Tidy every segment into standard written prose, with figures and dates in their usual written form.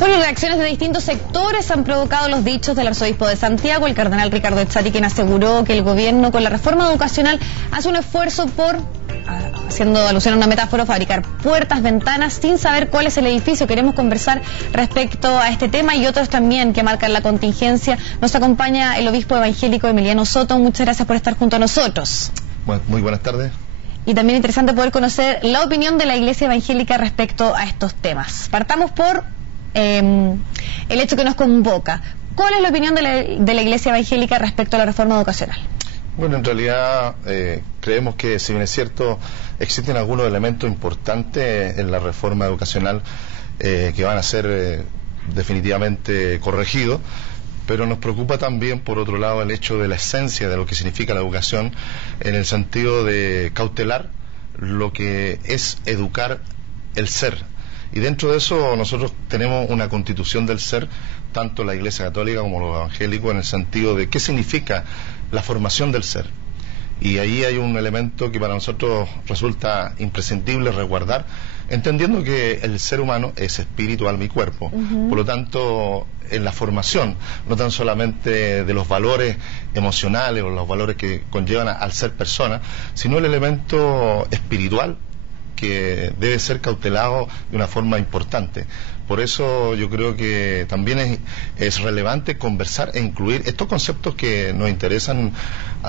Bueno, reacciones de distintos sectores han provocado los dichos del arzobispo de Santiago, el cardenal Ricardo Etxati, quien aseguró que el gobierno con la reforma educacional hace un esfuerzo por, haciendo alusión a una metáfora, fabricar puertas, ventanas, sin saber cuál es el edificio. Queremos conversar respecto a este tema y otros también que marcan la contingencia. Nos acompaña el obispo evangélico Emiliano Soto. Muchas gracias por estar junto a nosotros. Bueno, muy buenas tardes. Y también interesante poder conocer la opinión de la Iglesia evangélica respecto a estos temas. Partamos por el hecho que nos convoca. ¿Cuál es la opinión de la Iglesia evangélica respecto a la reforma educacional? Bueno, en realidad creemos que, si bien es cierto, existen algunos elementos importantes en la reforma educacional que van a ser definitivamente corregidos, pero nos preocupa también, por otro lado, el hecho de la esencia de lo que significa la educación, en el sentido de cautelar lo que es educar el ser. Y dentro de eso nosotros tenemos una constitución del ser, tanto la Iglesia Católica como los evangélicos, en el sentido de qué significa la formación del ser. Y ahí hay un elemento que para nosotros resulta imprescindible resguardar, entendiendo que el ser humano es espíritu, alma y cuerpo. Por lo tanto, en la formación, no tan solamente de los valores emocionales o los valores que conllevan al ser persona, sino el elemento espiritual, que debe ser cautelado de una forma importante. Por eso yo creo que también es relevante conversar e incluir estos conceptos que nos interesan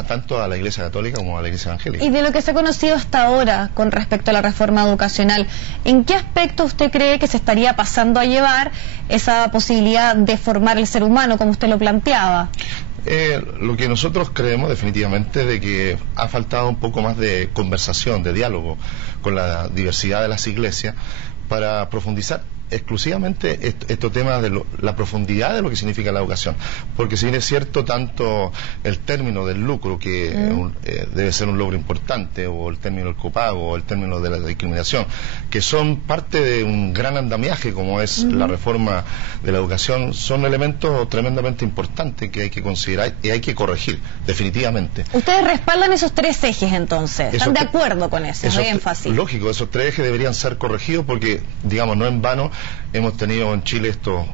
tanto a la Iglesia Católica como a la Iglesia Evangélica. Y de lo que se ha conocido hasta ahora con respecto a la reforma educacional, ¿en qué aspecto usted cree que se estaría pasando a llevar esa posibilidad de formar el ser humano, como usted lo planteaba? Lo que nosotros creemos definitivamente de que ha faltado un poco más de conversación, de diálogo con la diversidad de las iglesias para profundizar exclusivamente estos temas de la profundidad de lo que significa la educación, porque si bien es cierto, tanto el término del lucro, que debe ser un logro importante, o el término del copago, o el término de la discriminación, que son parte de un gran andamiaje como es la reforma de la educación, son elementos tremendamente importantes que hay que considerar y hay que corregir definitivamente. ¿Ustedes respaldan esos tres ejes entonces? ¿Están de acuerdo con ese énfasis? Lógico, esos tres ejes deberían ser corregidos porque, digamos, no en vano hemos tenido en Chile estos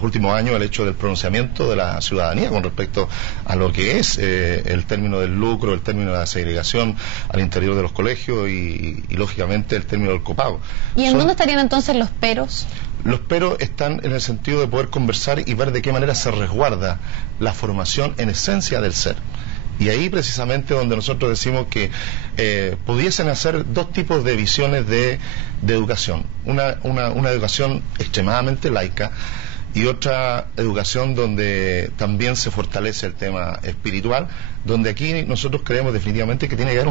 últimos años el hecho del pronunciamiento de la ciudadanía con respecto a lo que es el término del lucro, el término de la segregación al interior de los colegios y lógicamente el término del copago. ¿Y en dónde estarían entonces los peros? Los peros están en el sentido de poder conversar y ver de qué manera se resguarda la formación en esencia del ser. Y ahí precisamente donde nosotros decimos que pudiesen hacer dos tipos de visiones de educación. Una educación extremadamente laica y otra educación donde también se fortalece el tema espiritual, donde aquí nosotros creemos definitivamente que tiene que haber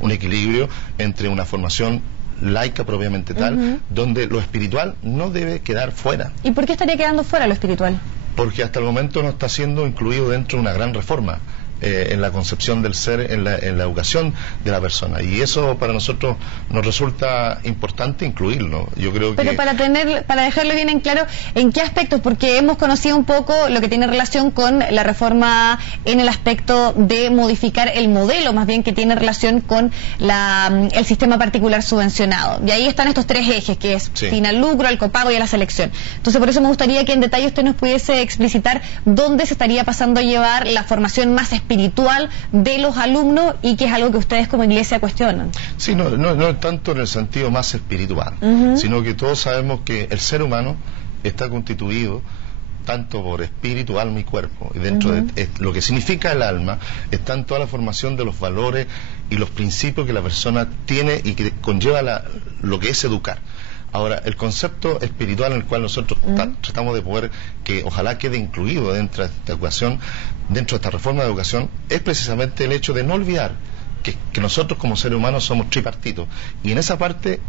un equilibrio entre una formación laica propiamente tal, donde lo espiritual no debe quedar fuera. ¿Y por qué estaría quedando fuera lo espiritual? Porque hasta el momento no está siendo incluido dentro de una gran reforma en la concepción del ser, en la educación de la persona, y eso para nosotros nos resulta importante incluirlo. Yo creo Pero para dejarlo bien en claro, ¿en qué aspectos? Porque hemos conocido un poco lo que tiene relación con la reforma en el aspecto de modificar el modelo, más bien que tiene relación con el sistema particular subvencionado, y ahí están estos tres ejes, que es fin al lucro, al copago y a la selección. Entonces por eso me gustaría que en detalle usted nos pudiese explicitar dónde se estaría pasando a llevar la formación más espiritual de los alumnos, y que es algo que ustedes como iglesia cuestionan. Sí, no tanto en el sentido más espiritual, sino que todos sabemos que el ser humano está constituido tanto por espíritu, alma y cuerpo, y dentro de lo que significa el alma está en toda la formación de los valores y los principios que la persona tiene y que conlleva lo que es educar. Ahora, el concepto espiritual en el cual nosotros tratamos de poder que ojalá quede incluido dentro de esta educación, dentro de esta reforma de educación, es precisamente el hecho de no olvidar que nosotros como seres humanos somos tripartitos, y en esa parte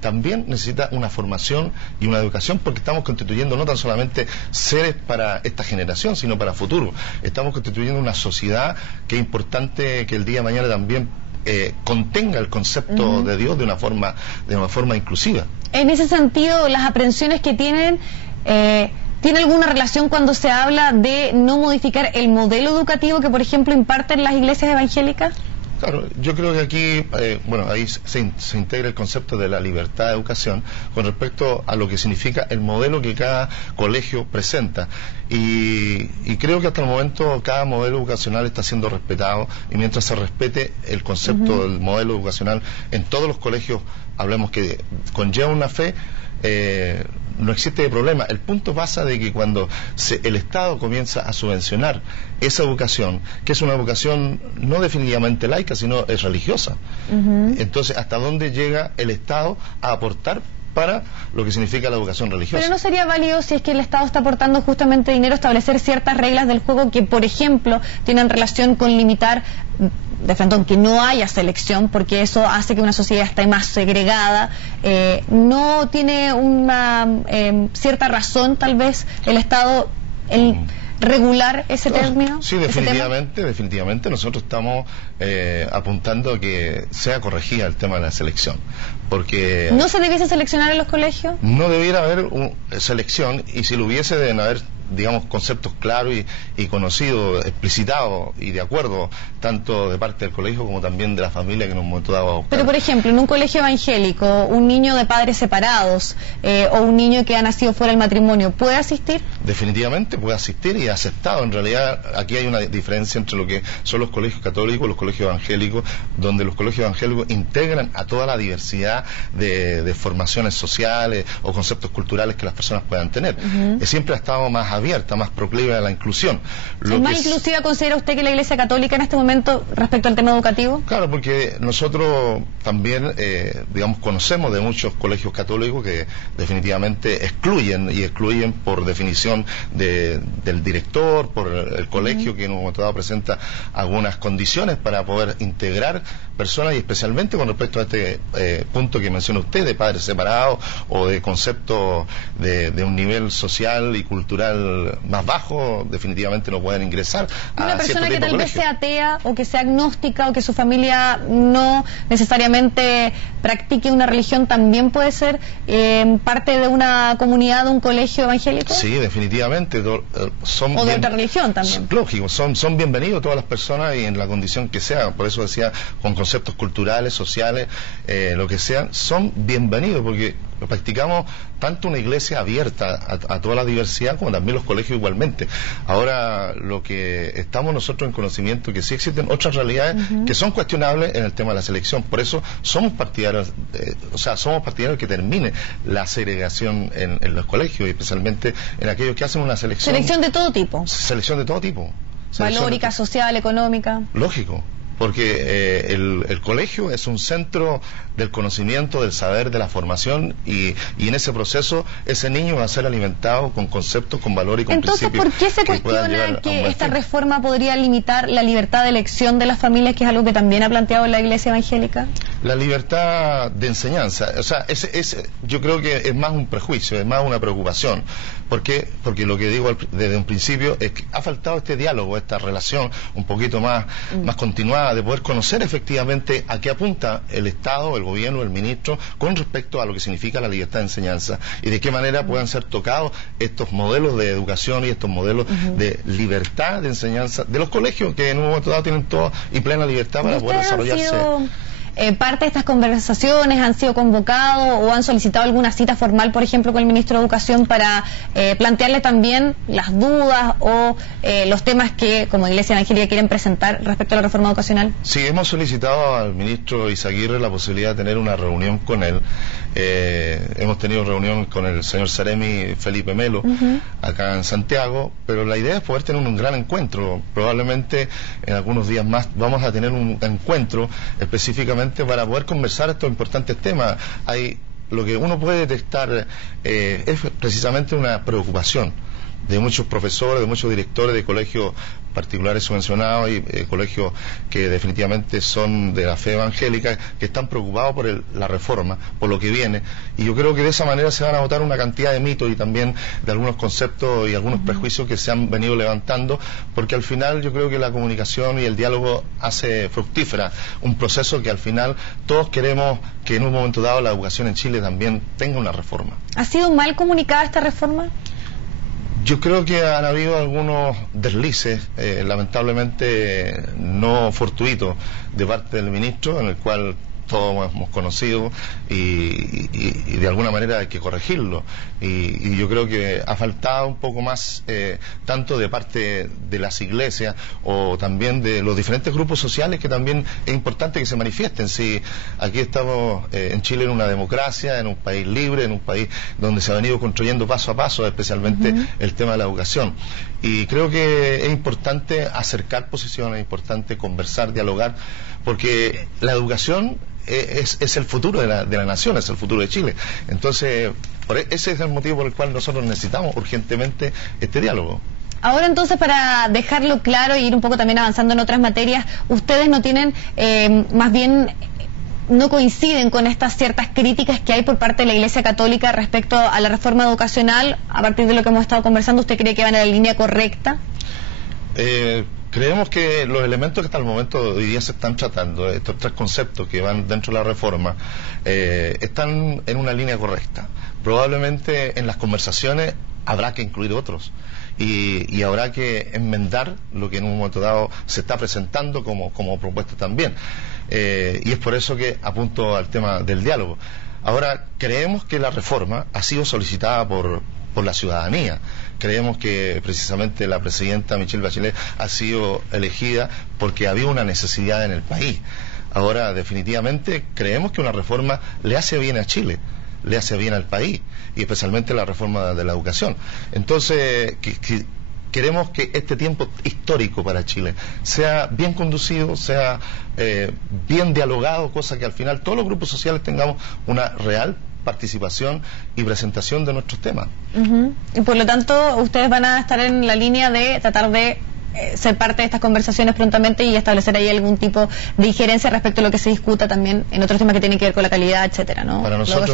también necesita una formación y una educación, porque estamos constituyendo no tan solamente seres para esta generación, sino para futuro. Estamos constituyendo una sociedad que es importante que el día de mañana también contenga el concepto de Dios de una forma inclusiva. En ese sentido, las aprehensiones que tienen, ¿tiene alguna relación cuando se habla de no modificar el modelo educativo que, por ejemplo, imparten las iglesias evangélicas? Claro, yo creo que aquí, ahí se integra el concepto de la libertad de educación con respecto a lo que significa el modelo que cada colegio presenta. Y creo que hasta el momento cada modelo educacional está siendo respetado, y mientras se respete el concepto del modelo educacional en todos los colegios, hablemos que conlleva una fe, no existe problema. El punto pasa de que cuando el Estado comienza a subvencionar esa educación, que es una educación no definitivamente laica, sino es religiosa, entonces ¿hasta dónde llega el Estado a aportar para lo que significa la educación religiosa? Pero no sería válido, si es que el Estado está aportando justamente dinero, establecer ciertas reglas del juego que, por ejemplo, tienen relación con limitar de frente que no haya selección, porque eso hace que una sociedad esté más segregada. No tiene una cierta razón, tal vez, el Estado en regular ese término. Sí, definitivamente nosotros estamos apuntando a que sea corregida el tema de la selección, porque ¿no se debiese seleccionar en los colegios? No debiera haber selección, y si lo hubiese deben haber, digamos, conceptos claros y conocidos, explicitados y de acuerdo, tanto de parte del colegio como también de la familia que en un momento dado va a buscar. Pero, por ejemplo, en un colegio evangélico, un niño de padres separados o un niño que ha nacido fuera del matrimonio, ¿puede asistir? Definitivamente puede asistir, y aceptado. En realidad, aquí hay una diferencia entre lo que son los colegios católicos y los colegios evangélicos, donde los colegios evangélicos integran a toda la diversidad de formaciones sociales o conceptos culturales que las personas puedan tener. Siempre ha estado más abierta, más proclive a la inclusión. ¿Es más inclusiva, considera usted, que la Iglesia Católica en este momento respecto al tema educativo? Claro, porque nosotros también, digamos, conocemos de muchos colegios católicos que definitivamente excluyen por definición del director, por el colegio, que en un momento dado presenta algunas condiciones para poder integrar personas, y especialmente con respecto a este punto que menciona usted, de padres separados o de conceptos de un nivel social y cultural más bajo, definitivamente no pueden ingresar a una persona cierto que tal tipo de vez colegio. sea atea o que sea agnóstica o que su familia no necesariamente practique una religión, ¿también puede ser parte de una comunidad, de un colegio evangélico? Sí, definitivamente. O de otra religión también. Lógico, son bienvenidos todas las personas, y en la condición que sea. Por eso decía, con conceptos culturales, sociales, lo que sean, son bienvenidos, porque practicamos tanto una iglesia abierta a toda la diversidad, como también los colegios igualmente. Ahora, lo que estamos nosotros en conocimiento, que sí existen otras realidades que son cuestionables en el tema de la selección. Por eso somos partidarios, que termine la segregación en los colegios, y especialmente en aquellos que hacen una selección. Selección de todo tipo. Selección de todo tipo. Valórica, social, económica. Lógico. Porque el colegio es un centro del conocimiento, del saber, de la formación, y en ese proceso ese niño va a ser alimentado con conceptos, con valor y con principios. Entonces, ¿por qué se cuestiona que esta reforma podría limitar la libertad de elección de las familias, que es algo que también ha planteado la Iglesia evangélica? La libertad de enseñanza, o sea, yo creo que es más un prejuicio, es más una preocupación. ¿Por qué? Porque lo que digo desde un principio es que ha faltado este diálogo, esta relación un poquito más continuada, de poder conocer efectivamente a qué apunta el Estado, el gobierno, el ministro, con respecto a lo que significa la libertad de enseñanza, y de qué manera puedan ser tocados estos modelos de educación y estos modelos de libertad de enseñanza de los colegios, que en un momento dado tienen toda y plena libertad para poder desarrollarse. Parte de estas conversaciones han sido convocados o han solicitado alguna cita formal, por ejemplo, con el ministro de Educación, para plantearle también las dudas o los temas que, como Iglesia Evangélica, quieren presentar respecto a la reforma educacional? Sí, hemos solicitado al ministro Izaguirre la posibilidad de tener una reunión con él. Hemos tenido reunión con el señor Seremi Felipe Melo acá en Santiago, pero la idea es poder tener un gran encuentro. Probablemente en algunos días más vamos a tener un encuentro específicamente para poder conversar estos importantes temas. Lo que uno puede detectar es precisamente una preocupación de muchos profesores, de muchos directores de colegios particulares subvencionados y colegios que definitivamente son de la fe evangélica, que están preocupados por la reforma, por lo que viene, y yo creo que de esa manera se van a botar una cantidad de mitos y también de algunos conceptos y algunos prejuicios que se han venido levantando, porque al final yo creo que la comunicación y el diálogo hace fructífera un proceso que al final todos queremos que en un momento dado la educación en Chile también tenga una reforma. ¿Ha sido mal comunicada esta reforma? Yo creo que han habido algunos deslices, lamentablemente no fortuitos, de parte del ministro, en el cual todos hemos conocido y de alguna manera hay que corregirlo, y yo creo que ha faltado un poco más, tanto de parte de las iglesias o también de los diferentes grupos sociales, que también es importante que se manifiesten. Si aquí estamos en Chile, en una democracia, en un país libre, en un país donde se ha venido construyendo paso a paso, especialmente el tema de la educación, y creo que es importante acercar posiciones, es importante conversar, dialogar, porque la educación es el futuro de la nación, es el futuro de Chile. Entonces, ese es el motivo por el cual nosotros necesitamos urgentemente este diálogo. Ahora entonces, para dejarlo claro y ir un poco también avanzando en otras materias, ustedes no tienen, más bien no coinciden con estas ciertas críticas que hay por parte de la Iglesia Católica respecto a la reforma educacional. A partir de lo que hemos estado conversando, ¿usted cree que van en la línea correcta? Creemos que los elementos que hasta el momento hoy día se están tratando, estos tres conceptos que van dentro de la reforma, están en una línea correcta. Probablemente en las conversaciones habrá que incluir otros y habrá que enmendar lo que en un momento dado se está presentando como propuesta también. Y es por eso que apunto al tema del diálogo. Ahora, creemos que la reforma ha sido solicitada por la ciudadanía. Creemos que precisamente la presidenta Michelle Bachelet ha sido elegida porque había una necesidad en el país. Ahora, definitivamente, creemos que una reforma le hace bien a Chile, le hace bien al país, y especialmente la reforma de la educación. Entonces, queremos que este tiempo histórico para Chile sea bien conducido, sea bien dialogado, cosa que al final todos los grupos sociales tengamos una real participación y presentación de nuestros temas. Y por lo tanto, ustedes van a estar en la línea de tratar de ser parte de estas conversaciones prontamente y establecer ahí algún tipo de injerencia respecto a lo que se discuta también en otros temas que tienen que ver con la calidad, etcétera, ¿no? Para nosotros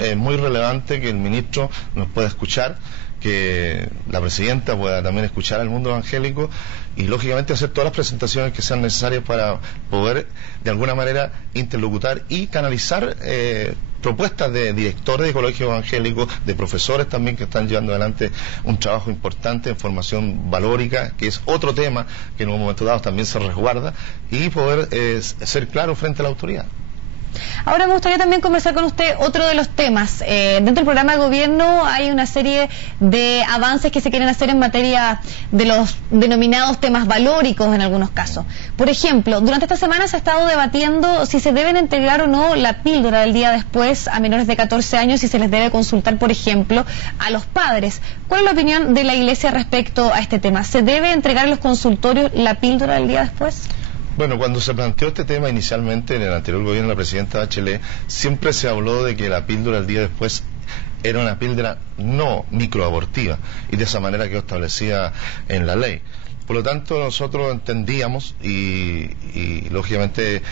es muy relevante que el ministro nos pueda escuchar, que la presidenta pueda también escuchar al mundo evangélico y lógicamente hacer todas las presentaciones que sean necesarias para poder de alguna manera interlocutar y canalizar propuestas de directores de colegios evangélicos, de profesores también que están llevando adelante un trabajo importante en formación valórica, que es otro tema que en un momento dado también se resguarda, y poder ser claro frente a la autoridad. Ahora me gustaría también conversar con usted otro de los temas. Dentro del programa de gobierno hay una serie de avances que se quieren hacer en materia de los denominados temas valóricos en algunos casos. Por ejemplo, durante esta semana se ha estado debatiendo si se deben entregar o no la píldora del día después a menores de 14 años, si se les debe consultar, por ejemplo, a los padres. ¿Cuál es la opinión de la Iglesia respecto a este tema? ¿Se debe entregar en los consultorios la píldora del día después? Bueno, cuando se planteó este tema inicialmente en el anterior gobierno de la presidenta Bachelet, siempre se habló de que la píldora el día después era una píldora no microabortiva, y de esa manera quedó establecida en la ley. Por lo tanto, nosotros entendíamos y lógicamente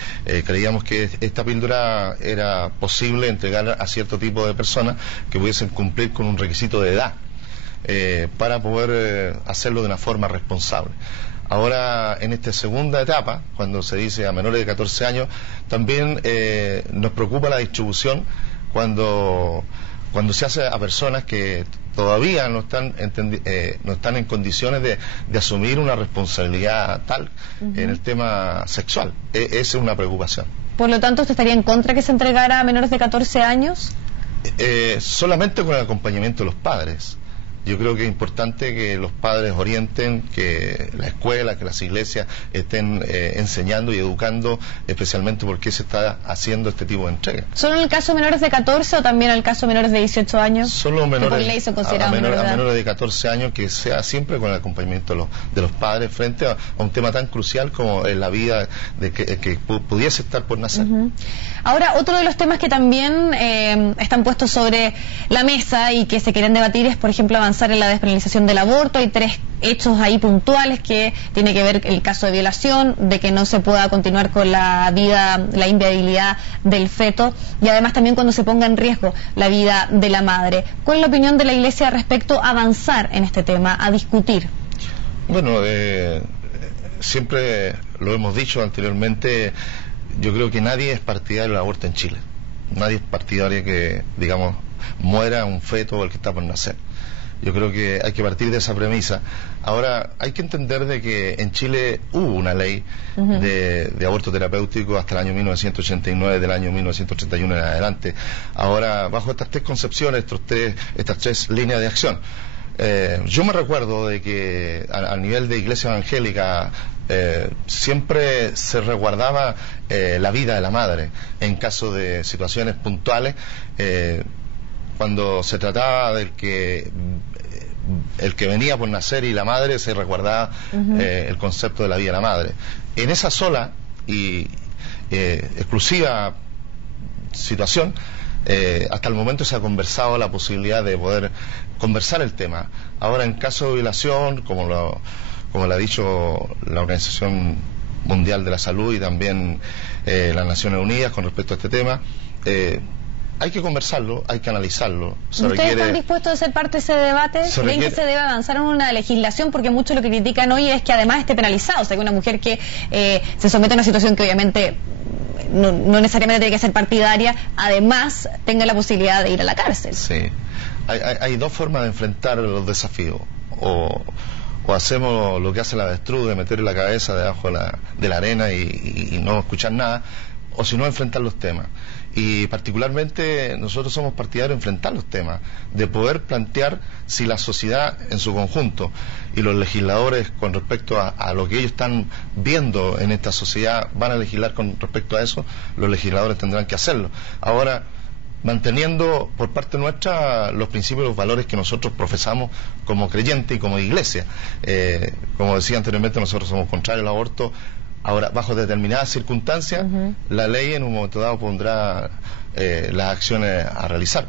creíamos que esta píldora era posible entregar a cierto tipo de personas que pudiesen cumplir con un requisito de edad para poder hacerlo de una forma responsable. Ahora, en esta segunda etapa, cuando se dice a menores de 14 años, también nos preocupa la distribución cuando se hace a personas que todavía no están en condiciones de asumir una responsabilidad tal en el tema sexual. Esa es una preocupación. Por lo tanto, ¿usted estaría en contra que se entregara a menores de 14 años? Solamente con el acompañamiento de los padres. Yo creo que es importante que los padres orienten, que la escuela, que las iglesias estén enseñando y educando, especialmente por qué se está haciendo este tipo de entrega. ¿Solo en el caso de menores de 14 o también en el caso de menores de 18 años? Solo menores, por ley son considerados a menores de 14 años, que sea siempre con el acompañamiento de los padres frente a un tema tan crucial como la vida de que pudiese estar por nacer. Ahora, otro de los temas que también están puestos sobre la mesa y que se quieren debatir es, por ejemplo, avanzar en la despenalización del aborto. Hay tres hechos ahí puntuales que tiene que ver el caso de violación, de que no se pueda continuar con la vida, la inviabilidad del feto, y además también cuando se ponga en riesgo la vida de la madre. ¿Cuál es la opinión de la Iglesia respecto a avanzar en este tema, a discutir? Bueno, siempre lo hemos dicho anteriormente, yo creo que nadie es partidario del aborto en Chile. Nadie es partidario que, digamos, muera un feto o el que está por nacer. Yo creo que hay que partir de esa premisa. Ahora, hay que entender de que en Chile hubo una ley de aborto terapéutico hasta el año 1989, del año 1931 en adelante. Ahora, bajo estas tres concepciones, estas tres líneas de acción, yo me recuerdo de que a nivel de iglesia evangélica siempre se resguardaba la vida de la madre en caso de situaciones puntuales, cuando se trataba del que el que venía por nacer y la madre, se resguardaba el concepto de la vida de la madre. En esa sola y exclusiva situación, hasta el momento se ha conversado la posibilidad de poder conversar el tema. Ahora, en caso de violación, como lo ha dicho la Organización Mundial de la Salud y también las Naciones Unidas con respecto a este tema, hay que conversarlo, hay que analizarlo. ¿Ustedes están dispuestos a ser parte de ese debate? ¿Creen que se debe avanzar en una legislación? Porque muchos lo que critican hoy es que además esté penalizado, o sea, que una mujer que se somete a una situación que obviamente no necesariamente tiene que ser partidaria, además tenga la posibilidad de ir a la cárcel. Sí, hay dos formas de enfrentar los desafíos. O hacemos lo que hace la avestruz, de meter la cabeza debajo de la arena y no escuchar nada, o si no, enfrentar los temas. Y particularmente nosotros somos partidarios de enfrentar los temas, de poder plantear si la sociedad en su conjunto y los legisladores con respecto a lo que ellos están viendo en esta sociedad van a legislar con respecto a eso, los legisladores tendrán que hacerlo. Ahora, manteniendo por parte nuestra los principios y los valores que nosotros profesamos como creyentes y como iglesia. Como decía anteriormente, nosotros somos contrarios al aborto. Ahora, bajo determinadas circunstancias, la ley en un momento dado pondrá las acciones a realizar.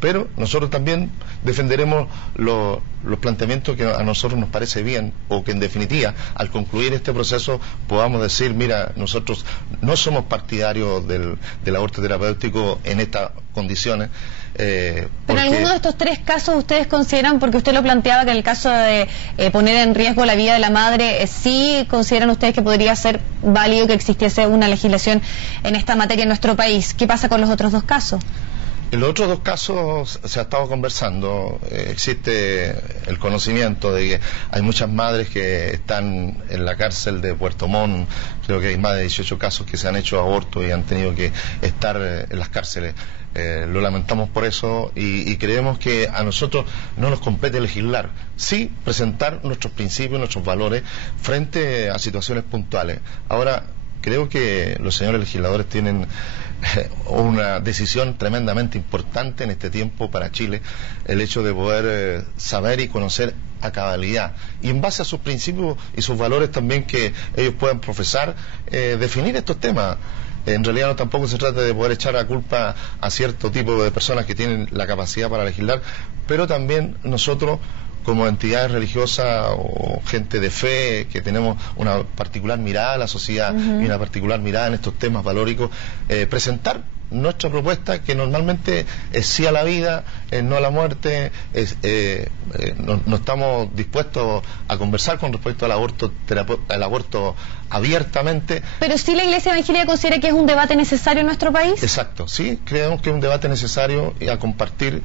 Pero nosotros también defenderemos los planteamientos que a nosotros nos parece bien, o que en definitiva, al concluir este proceso, podamos decir, mira, nosotros no somos partidarios del aborto terapéutico en estas condiciones. Pero en alguno de estos tres casos ustedes consideran, porque usted lo planteaba, que en el caso de poner en riesgo la vida de la madre, sí consideran ustedes que podría ser válido que existiese una legislación en esta materia en nuestro país. ¿Qué pasa con los otros dos casos? En los otros dos casos se ha estado conversando, existe el conocimiento de que hay muchas madres que están en la cárcel de Puerto Montt. Creo que hay más de 18 casos que se han hecho abortos y han tenido que estar en las cárceles. Lo lamentamos por eso y creemos que a nosotros no nos compete legislar, sí presentar nuestros principios, nuestros valores frente a situaciones puntuales. Ahora, creo que los señores legisladores tienen una decisión tremendamente importante en este tiempo para Chile, el hecho de poder saber y conocer a cabalidad, y en base a sus principios y sus valores también que ellos puedan profesar, definir estos temas. En realidad no tampoco se trata de poder echar la culpa a cierto tipo de personas que tienen la capacidad para legislar, pero también nosotros como entidades religiosas o gente de fe que tenemos una particular mirada a la sociedad y una particular mirada en estos temas valóricos, presentar nuestra propuesta, que normalmente es sí a la vida, no a la muerte. No estamos dispuestos a conversar con respecto al aborto abiertamente. Pero sí la Iglesia Evangélica considera que es un debate necesario en nuestro país. Exacto, sí, creemos que es un debate necesario y a compartir,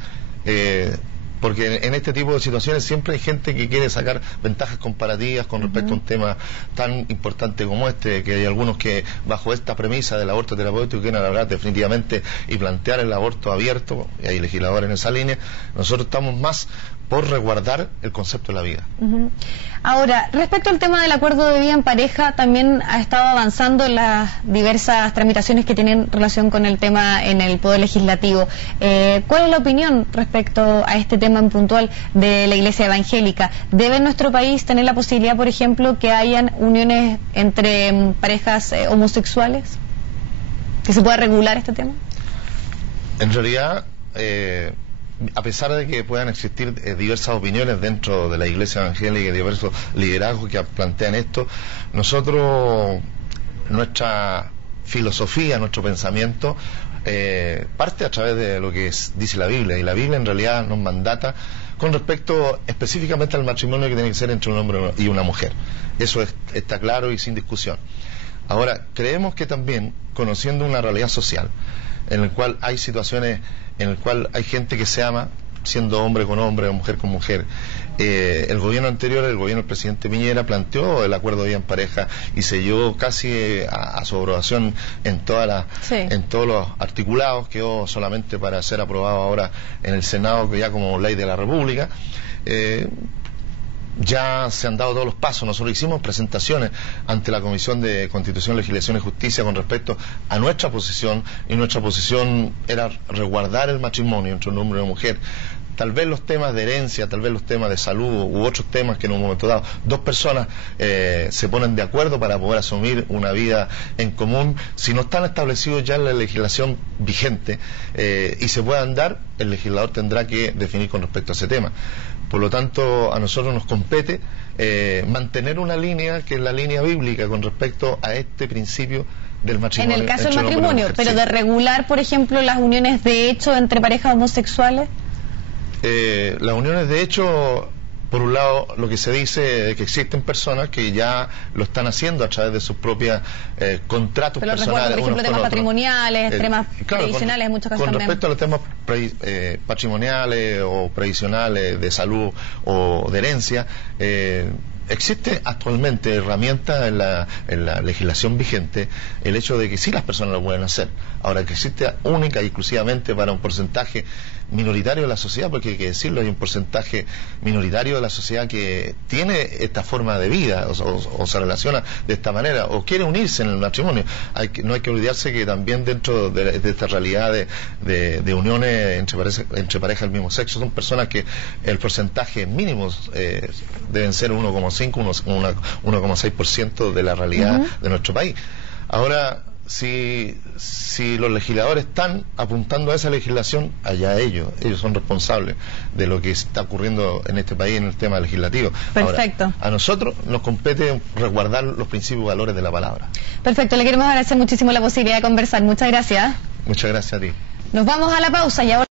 porque en este tipo de situaciones siempre hay gente que quiere sacar ventajas comparativas con respecto a un tema tan importante como este, que hay algunos que bajo esta premisa del aborto terapéutico quieren hablar definitivamente y plantear el aborto abierto, y hay legisladores en esa línea. Nosotros estamos más por resguardar el concepto de la vida. Ahora, respecto al tema del acuerdo de vida en pareja, también ha estado avanzando en las diversas tramitaciones que tienen relación con el tema en el Poder Legislativo. ¿Cuál es la opinión respecto a este tema en puntual de la Iglesia Evangélica? ¿Debe en nuestro país tener la posibilidad, por ejemplo, que hayan uniones entre parejas homosexuales? ¿Que se pueda regular este tema? En realidad, a pesar de que puedan existir diversas opiniones dentro de la Iglesia Evangélica y diversos liderazgos que plantean esto, nosotros, nuestra filosofía, nuestro pensamiento, parte a través de lo que dice la Biblia, y la Biblia en realidad nos mandata con respecto específicamente al matrimonio que tiene que ser entre un hombre y una mujer. Eso está claro y sin discusión. Ahora, creemos que también, conociendo una realidad social, en el cual hay situaciones en el cual hay gente que se ama siendo hombre con hombre o mujer con mujer. El gobierno anterior, el gobierno del presidente Piñera, planteó el acuerdo de vida en pareja y se llevó casi a su aprobación en en todos los articulados, quedó solamente para ser aprobado ahora en el Senado, que ya como ley de la República. Ya se han dado todos los pasos. Nosotros hicimos presentaciones ante la Comisión de Constitución, Legislación y Justicia con respecto a nuestra posición, y nuestra posición era resguardar el matrimonio entre un hombre y una mujer. Tal vez los temas de herencia, tal vez los temas de salud u otros temas que en un momento dado dos personas se ponen de acuerdo para poder asumir una vida en común, si no están establecidos ya en la legislación vigente y se puedan dar, el legislador tendrá que definir con respecto a ese tema. Por lo tanto, a nosotros nos compete mantener una línea que es la línea bíblica con respecto a este principio del matrimonio. En el caso del matrimonio, pero de regular, por ejemplo, las uniones de hecho entre parejas homosexuales. Las uniones de hecho, por un lado, lo que se dice es que existen personas que ya lo están haciendo a través de sus propios contratos pero personales. Por ejemplo, temas patrimoniales, temas previsionales, en muchos casos con también. Respecto a los temas patrimoniales o previsionales, de salud o de herencia, existe actualmente herramientas en la legislación vigente el hecho de que sí las personas lo pueden hacer. Ahora, que existe única y exclusivamente para un porcentaje minoritario de la sociedad, porque hay que decirlo, hay un porcentaje minoritario de la sociedad que tiene esta forma de vida o se relaciona de esta manera o quiere unirse en el matrimonio. No hay que olvidarse que también dentro de esta realidad de uniones entre parejas del mismo sexo son personas que el porcentaje mínimo deben ser 1,5, 1,6% de la realidad de nuestro país. Ahora, si los legisladores están apuntando a esa legislación, allá ellos son responsables de lo que está ocurriendo en este país en el tema legislativo. Perfecto. Ahora, a nosotros nos compete resguardar los principios y valores de la palabra. Perfecto, le queremos agradecer muchísimo la posibilidad de conversar. Muchas gracias. Muchas gracias a ti. Nos vamos a la pausa y ahora